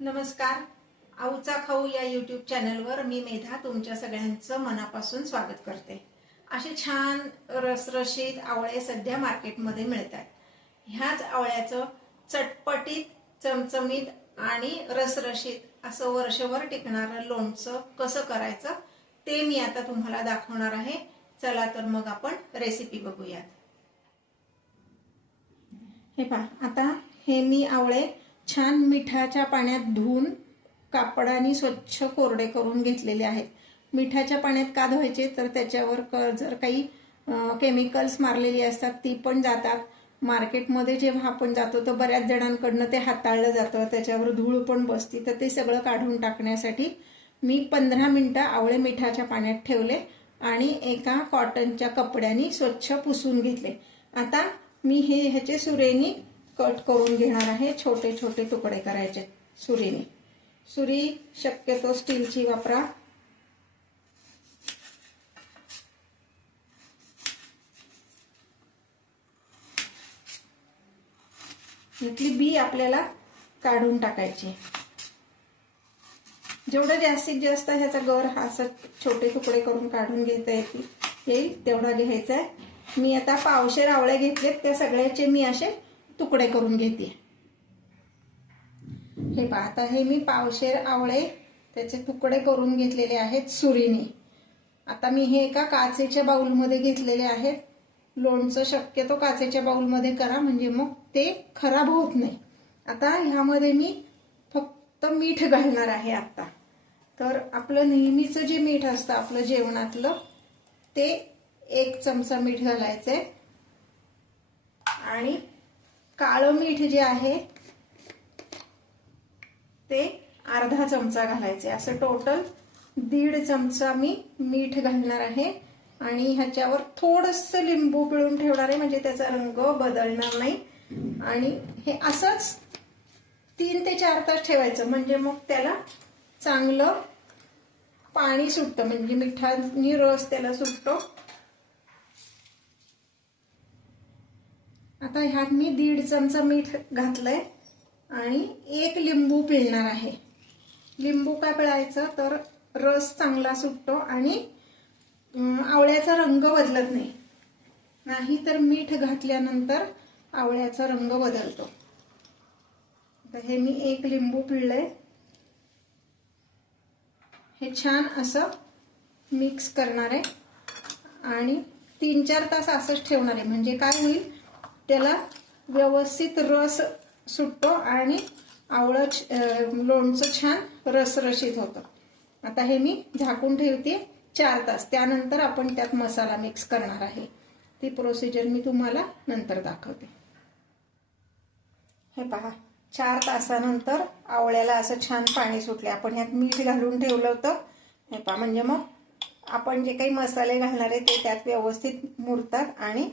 नमस्कार. आऊचा खाऊ या यूट्यूब चॅनलवर मी मेधा तुमच्या सगळ्यांचं मनापासून स्वागत करते. असे छान रसरशीत आवळे सध्या मार्केटमध्ये मिळतात. ह्याच आवळ्याचं चटपटीत, चमचमीत आणि रसरशीत असं वर्षभर टिकणारं लोणचं कसं करायचं ते मी आता तुम्हाला दाखवणार आहे. चला तर मग आपण रेसिपी बघूयात. हे पहा, आता हे मी आवळे छान मिठाच्या पाण्यात धुवून कापडाने स्वच्छ कोरडे करून घेतलेले आहेत. मिठाच्या पाण्यात का धुवायचे तर त्याच्यावर जर काही केमिकल्स मारलेली असतात ती पण जातात. मार्केटमध्ये जेव्हा आपण जातो तर बऱ्याच जणांकडनं ते हाताळलं जातं, त्याच्यावर धूळ पण बसते. तर ते सगळं काढून टाकण्यासाठी मी 15 मिनिटं आवळे मिठाच्या पाण्यात ठेवले आणि एका कॉटनच्या कपड्याने स्वच्छ पुसून घेतले. आता मी ह्याचे सुरेने कट करून घेणार आहे. छोटे छोटे तुकडे करायचे सुरीने. सुरी शक्यतो स्टीलची वापरा. यातली बी आपल्याला काढून टाकायची. जेवढं जास्तीत जास्त ह्याचा गर हा असं छोटे तुकडे करून काढून घेता येईल तेवढा घ्यायचा आहे. मी आता पावशेर आवळे घेतलेत, त्या सगळ्याचे मी असे तुकडे करून घेते. हे पहा, आता हे मी पावशेर आवळे त्याचे तुकडे करून घेतलेले आहेत सुरीने. आता मी हे एका काचेच्या बाउलमध्ये घेतलेले आहेत. लोणचं शक्यतो काचेच्या बाउलमध्ये करा, म्हणजे मग ते खराब होत नाही. आता ह्यामध्ये मी फक्त मीठ घालणार आहे. आता तर आपलं नेहमीचं जे मीठ असतं आपलं जेवणातलं ते 1 चमचा मीठ घालायचंय आणि काळं मीठ जे आहे ते अर्धा चमचा घालायचे. असं टोटल 1.5 चमचा मी मीठ घालणार आहे आणि ह्याच्यावर थोडंसं लिंबू पिळून ठेवणार आहे, म्हणजे त्याचा रंग बदलणार नाही. आणि हे असंच 3 ते 4 तास ठेवायचं, म्हणजे मग त्याला चांगलं पाणी सुटतं, म्हणजे मिठानी रस त्याला सुटतो. आता ह्यात मी 1.5 चमचा मीठ घातलंय आणि 1 लिंबू पिळणार आहे. लिंबू काय पिळायचं तर रस चांगला सुटतो आणि आवळ्याचा रंग बदलत नाही. नाहीतर मीठ घातल्यानंतर आवळ्याचा रंग बदलतो. तर हे मी 1 लिंबू पिळलंय. हे छान असं मिक्स करणार आहे आणि 3-4 तास असंच ठेवणार आहे, म्हणजे काय होईल त्याला व्यवस्थित रस सुटतो आणि आवळं लोणचं छान रसरशीत होतं. आता हे मी झाकून ठेवते 4 तास. त्यानंतर आपण त्यात मसाला मिक्स करणार आहे. ती प्रोसिजर मी तुम्हाला नंतर दाखवते. हे पहा, 4 तासानंतर आवळ्याला असं छान पाणी सुटले. आपण ह्यात मीठ घालून ठेवलं होतं. हे पहा, म्हणजे मग आपण जे काही मसाले घालणार आहे ते त्यात व्यवस्थित मुरतात आणि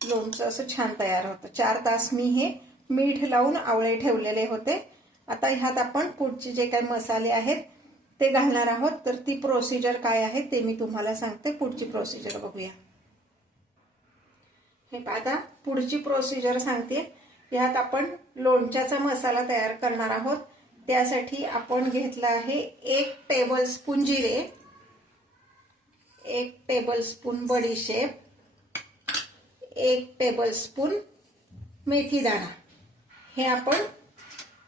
लोणचं असं छान तयार होतं. 4 तास मी हे मीठ लावून आवळे ठेवलेले होते. आता ह्यात आपण पुढचे जे काही मसाले आहेत ते घालणार आहोत. तर ती प्रोसिजर काय आहे ते मी तुम्हाला सांगते. पुढची प्रोसिजर बघूया. हे पहा, आता पुढची प्रोसिजर सांगते. ह्यात आपण लोणच्याचा मसाला तयार करणार आहोत. त्यासाठी आपण घेतला आहे 1 टेबलस्पून जिरे, 1 टेबलस्पून बडीशेप, 1 टेबलस्पून मेथी दाणा. हे आपण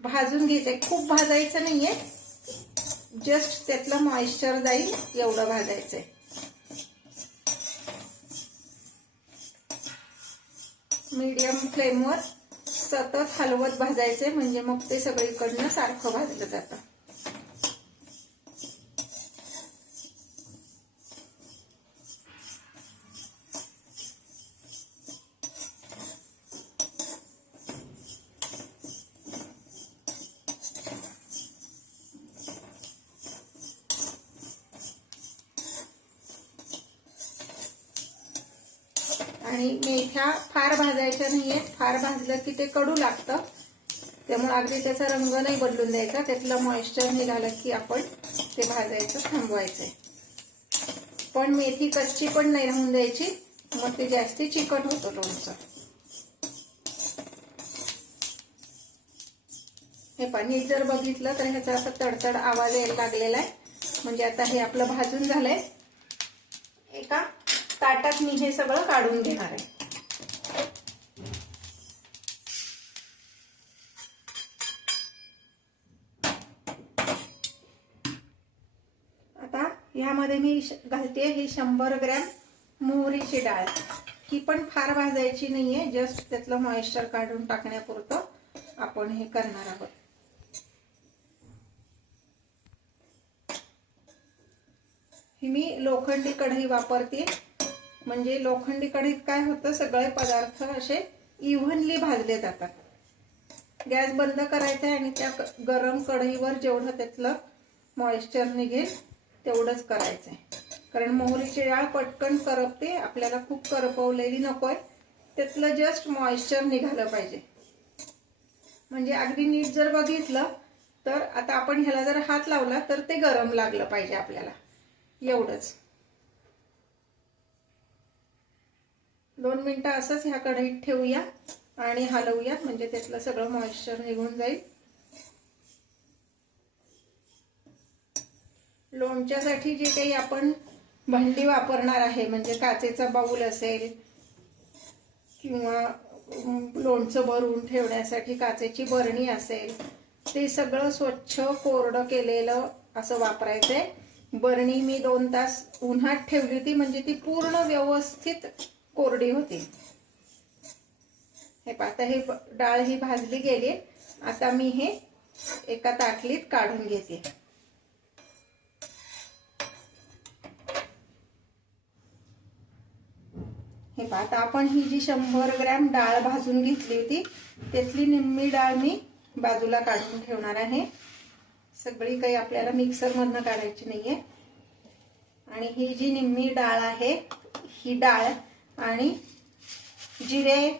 भाजून घ्यायचंय. खूप भाजायचं नाहीये, जस्ट त्यातलं मॉइश्चर जाईल एवढं भाजायचंय. मीडियम फ्लेमवर सतत हलवत भाजायचे, म्हणजे मग ते सगळीकडनं सारखं भाजलं जातं. आणि मेथ्या फार भाजायच्या नाहीये. फार भाजलं की ते कडू लागतं, त्यामुळे अगदी त्याचा रंग नाही बदलून द्यायचा. त्यातलं मॉइश्चर निघालं की आपण ते भाजायचं थांबवायचंय. पण मेथी कच्ची पण नाही राहून द्यायची, मग ते जास्ती चिकट होतं लोणचं. हे पाणी जर बघितलं तर ह्याचा असा तडतड आवाज यायला लागलेला आहे, म्हणजे आता हे आपलं भाजून झालंय. एका ताटात मी हे सगळं काढून घेणार आहे. आता ह्यामध्ये मी घालते ही 100 ग्रॅम मोहरीची डाळ. ही पण फार भाजायची नाहीये, जस्ट त्यातलं मॉइश्चर काढून टाकण्यापुरतं आपण हे करणार आहोत. ही मी लोखंडी कढई वापरते, म्हणजे लोखंडी कढईत काय होतं, सगळे पदार्थ असे इव्हनली भाजले जातात. गॅस बंद करायचा आहे आणि त्या गरम कढईवर जेवढं त्यातलं मॉइश्चर निघेल तेवढंच करायचं आहे. कारण मोहरीची डाळ पटकन करपते, आपल्याला खूप करपवलेली नकोय. त्यातलं जस्ट मॉइश्चर निघालं पाहिजे. म्हणजे अगदी नीट जर बघितलं तर आता आपण ह्याला जर हात लावला तर ते गरम लागलं पाहिजे आपल्याला, एवढंच. 2 मिनिटं असंच ह्या कढईत ठेवूया आणि हलवूया, म्हणजे त्यातलं सगळं मॉइश्चर निघून जाईल. लोणच्यासाठी जे काही आपण भांडी वापरणार आहे, म्हणजे काचेचा बाऊल असेल किंवा लोणचं भरून ठेवण्यासाठी काचेची बरणी असेल, ते सगळं स्वच्छ कोरडं केलेलं असं वापरायचंय. बरणी मी 2 तास उन्हात ठेवली होती, म्हणजे ती पूर्ण व्यवस्थित कोरडी होती. हे पाहता, हे डाळ ही भाजली गेली. आता मी हे एका ताटलीत काढून घेते. हे पाहता, आपण ही जी 100 ग्रॅम डाळ भाजून घेतली होती त्यातली निम्मी डाळ मी बाजूला काढून ठेवणार आहे. सगळी काही आपल्याला मिक्सर मधनं काढायची नाहीये. आणि ही जी निम्मी डाळ आहे, ही डाळ आणि जिरे,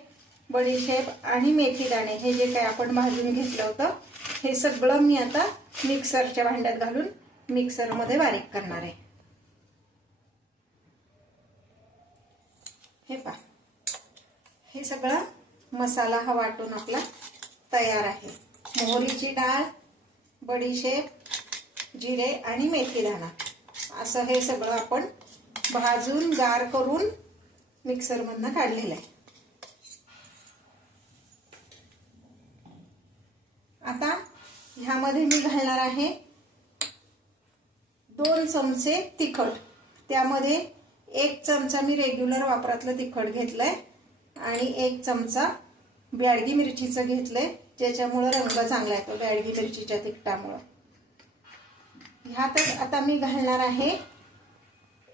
बडीशेप आणि मेथी दाणे हे जे काही आपण भाजून घेतलं होतं, हे सगळं मी आता मिक्सरच्या भांड्यात घालून मिक्सरमध्ये बारीक करणार आहे. हे पहा, हे सगळं मसाला हा वाटून आपला तयार आहे. मोहरीची डाळ, बडीशेप, जिरे आणि मेथी दाणा असं हे सगळं आपण भाजून गार करून मिक्सर मधनं काढलेलं आहे. आता ह्यामध्ये मी घालणार आहे 2 चमचे तिखट. त्यामध्ये 1 चमचा मी रेग्युलर वापरातलं तिखट घेतलंय आणि 1 चमचा ब्याडगी मिरचीचं घेतलंय, ज्याच्यामुळे रंग चांगला येतो ब्याडगी मिरचीच्या तिखटामुळे. ह्यातच आता मी घालणार आहे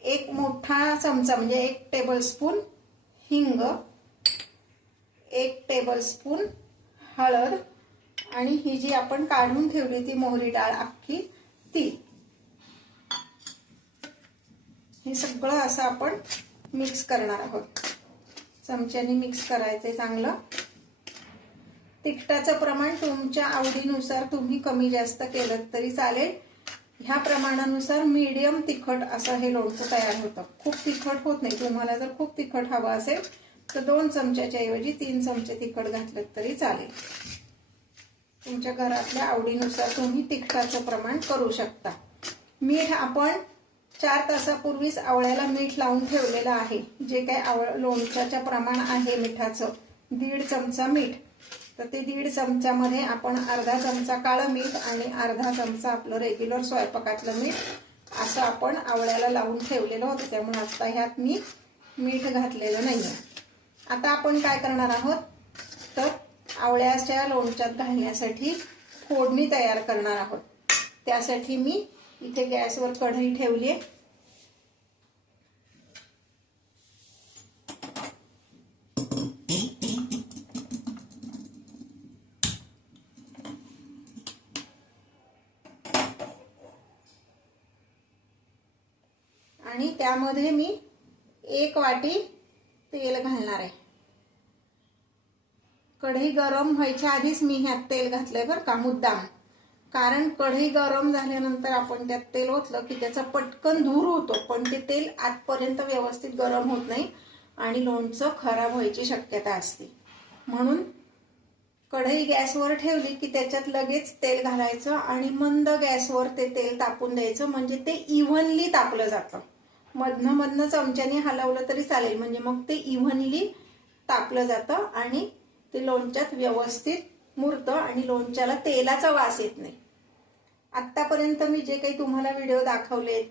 1 मोठा चमचा म्हणजे 1 टेबलस्पून हिंग, 1 टेबलस्पून हळद आणि ही जी आपण काढून ठेवली ती मोहरी डाळ अख्खी ती. हे सगळं असं आपण मिक्स करणार आहोत. चमच्याने मिक्स करायचंय चांगलं. तिखटाचं प्रमाण तुमच्या आवडीनुसार तुम्ही कमी जास्त केलं तरी चालेल. ह्या प्रमाणानुसार मीडियम तिखट असं हे लोणचं तयार होतं. खूप तिखट होत नाही. तुम्हाला जर खूप तिखट हवं असेल तर 2 चमच्याच्या ऐवजी 3 चमचे तिखट घातलं तरी चालेल. तुमच्या घरातल्या आवडीनुसार तुम्ही तिखटाचं प्रमाण करू शकता. मीठ आपण 4 तासापूर्वीच आवळ्याला मीठ लावून ठेवलेलं आहे. जे काही लोणच्याचं प्रमाण आहे मिठाचं 1.5 चमचा मीठ, तर ते 1.5 चमच्यामध्ये आपण अर्धा चमचा काळं मीठ आणि अर्धा चमचा आपलं रेग्युलर स्वयंपाकातलं मीठ असं आपण आवळ्याला लावून ठेवलेलं होतं. त्यामुळे आता ह्यात मी मीठ घातलेलं नाहीये. आता आपण काय करणार आहोत तर आवळ्याच्या लोणच्यात घालण्यासाठी फोडणी तयार करणार आहोत. त्यासाठी मी इथे गॅसवर कढई ठेवली आहे. आणि त्यामध्ये मी 1 वाटी तेल घालणार आहे. कढई गरम व्हायच्या आधीच मी ह्यात तेल घातलंय बरं का, मुद्दाम. कारण कढई गरम झाल्यानंतर आपण त्यात तेल ओतलं की त्याचा पटकन धूर होतो, पण ते तेल आतपर्यंत व्यवस्थित गरम होत नाही आणि लोणचं खराब व्हायची शक्यता असते. म्हणून कढई गॅसवर ठेवली की त्याच्यात लगेच तेल घालायचं आणि मंद गॅसवर ते तेल तापून द्यायचं, म्हणजे ते इव्हनली तापलं जातं. मधनं मधनं चमच्याने हलवलं तरी चालेल, म्हणजे मग ते इव्हनली तापलं जातं आणि ते लोणच्यात व्यवस्थित मुरतं आणि लोणच्याला तेलाचा वास येत नाही. आत्तापर्यंत मी जे काही तुम्हाला व्हिडिओ दाखवलेत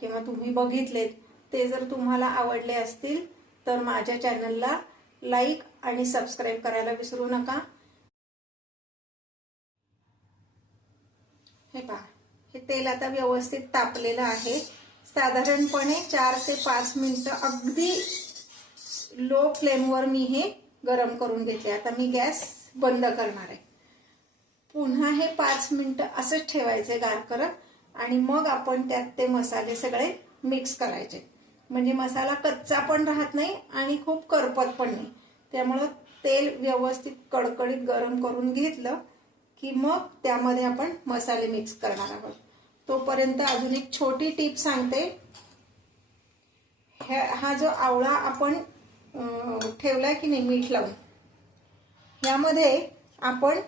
किंवा तुम्ही बघितलेत ते जर तुम्हाला आवडले असतील तर माझ्या चॅनलला लाईक आणि सबस्क्राईब करायला विसरू नका. हे पहा, हे तेल आता व्यवस्थित तापलेलं आहे. साधारणपणे 4 ते 5 मिनिटं अगदी लो फ्लेमवर मी हे गरम करून घेतले. आता मी गॅस बंद करणार आहे. पुन्हा हे 5 मिनिटं असंच ठेवायचे गार करत आणि मग आपण त्यात ते मसाले सगळे मिक्स करायचे, म्हणजे मसाला कच्चा पण राहत नाही आणि खूप करपत पण नाही. त्यामुळं तेल व्यवस्थित कडकडीत गरम करून घेतलं की मग त्यामध्ये आपण मसाले मिक्स करणार आहोत. तोपर्यंत अजून एक छोटी टीप सांगते. हा जो आवळा आपण ठेवलाय की नाही मीठ लावून, यामध्ये आपण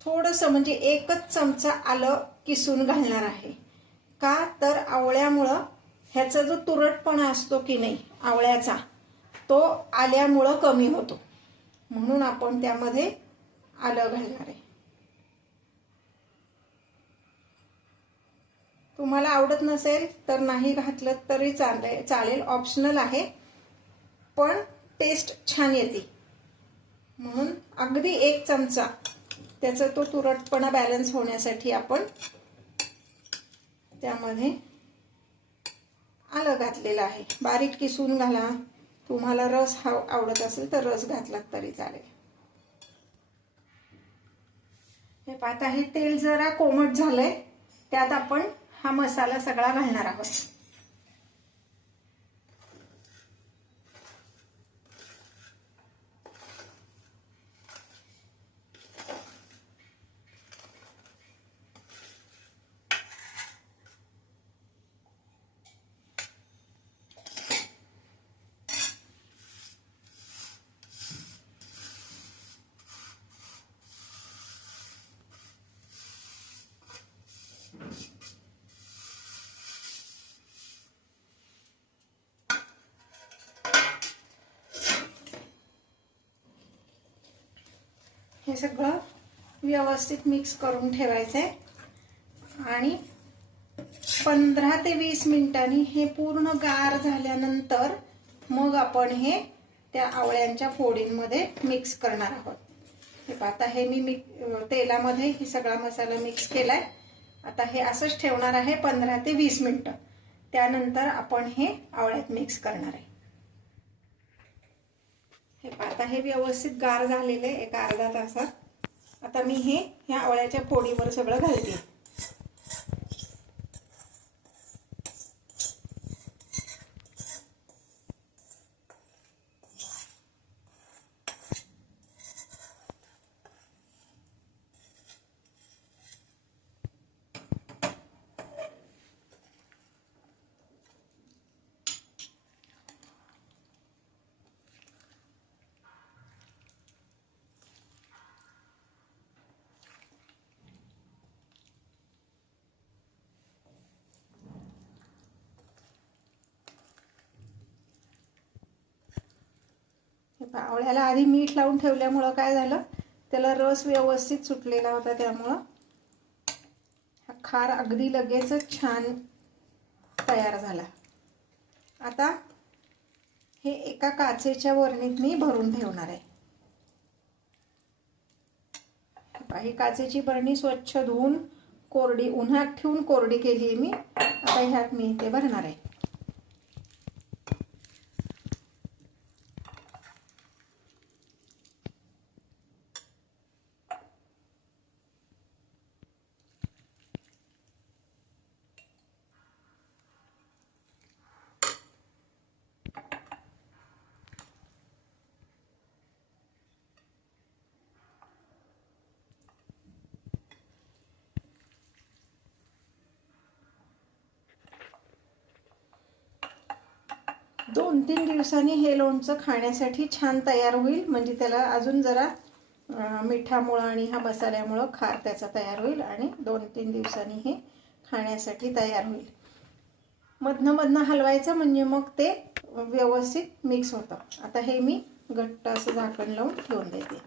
थोडंसं म्हणजे 1च चमचा आलं किसून घालणार आहे. का तर आवळ्यामुळं ह्याचा जो तुरटपणा असतो की नाही आवळ्याचा, तो आल्यामुळं कमी होतो, म्हणून आपण त्यामध्ये आलं घालणार आहे. तुम्हाला आवडत नसेल तर नाही घातलं तरी चालेल, ऑप्शनल आहे, पण टेस्ट छान येते. म्हणून अगदी 1 चमचा त्याचा तो तुरटपणा बॅलन्स होण्यासाठी आपण त्यामध्ये आलं घातलेलं आहे. बारीक किसून घाला, तुम्हाला रस आवडत असेल तर रस घातला तरी चालेल. हे पाहता, हे तेल जरा कोमट झालंय, त्यात आपण हा मसाला सगळा घालणार आहोत. हे सगळं व्यवस्थित मिक्स करून ठेवायचंय आणि 15 ते 20 मिनिटांनी हे पूर्ण गार झाल्यानंतर मग आपण हे त्या आवळ्यांच्या फोडींमध्ये मिक्स करणार आहोत. हे पाहता, हे मी तेलामध्ये हे सगळा मसाला मिक्स केलाय. आता हे असंच ठेवणार आहे 15 ते 20 मिनिटं. त्यानंतर आपण हे आवळ्यात मिक्स करणार आहे. हे पाहता, हे व्यवस्थित गार झालेले एक अर्धा तासात. आता मी हे ह्या आवळ्याच्या फोडीवर सगळं घालते. आवळ्याला आधी मीठ लावून ठेवल्यामुळं काय झालं, त्याला रस व्यवस्थित सुटलेला होता, त्यामुळं हा खार अगदी लगेचच छान तयार झाला. आता हे एका काचेच्या बरणीत मी भरून ठेवणार आहे. ही काचेची बरणी स्वच्छ धुवून कोरडी उन्हात ठेवून कोरडी केली मी. आता ह्यात मी ते भरणार आहे. दोन तीन दिवसांनी हे लोणचं खाण्यासाठी छान तयार होईल, म्हणजे त्याला अजून जरा मिठामुळं आणि ह्या मसाल्यामुळं खार त्याचा तयार होईल आणि 2-3 दिवसांनी हे खाण्यासाठी तयार होईल. मधनं मधनं हलवायचं म्हणजे मग ते व्यवस्थित मिक्स होतं. आता हे मी घट्ट असं झाकण लावून ठेवून देते.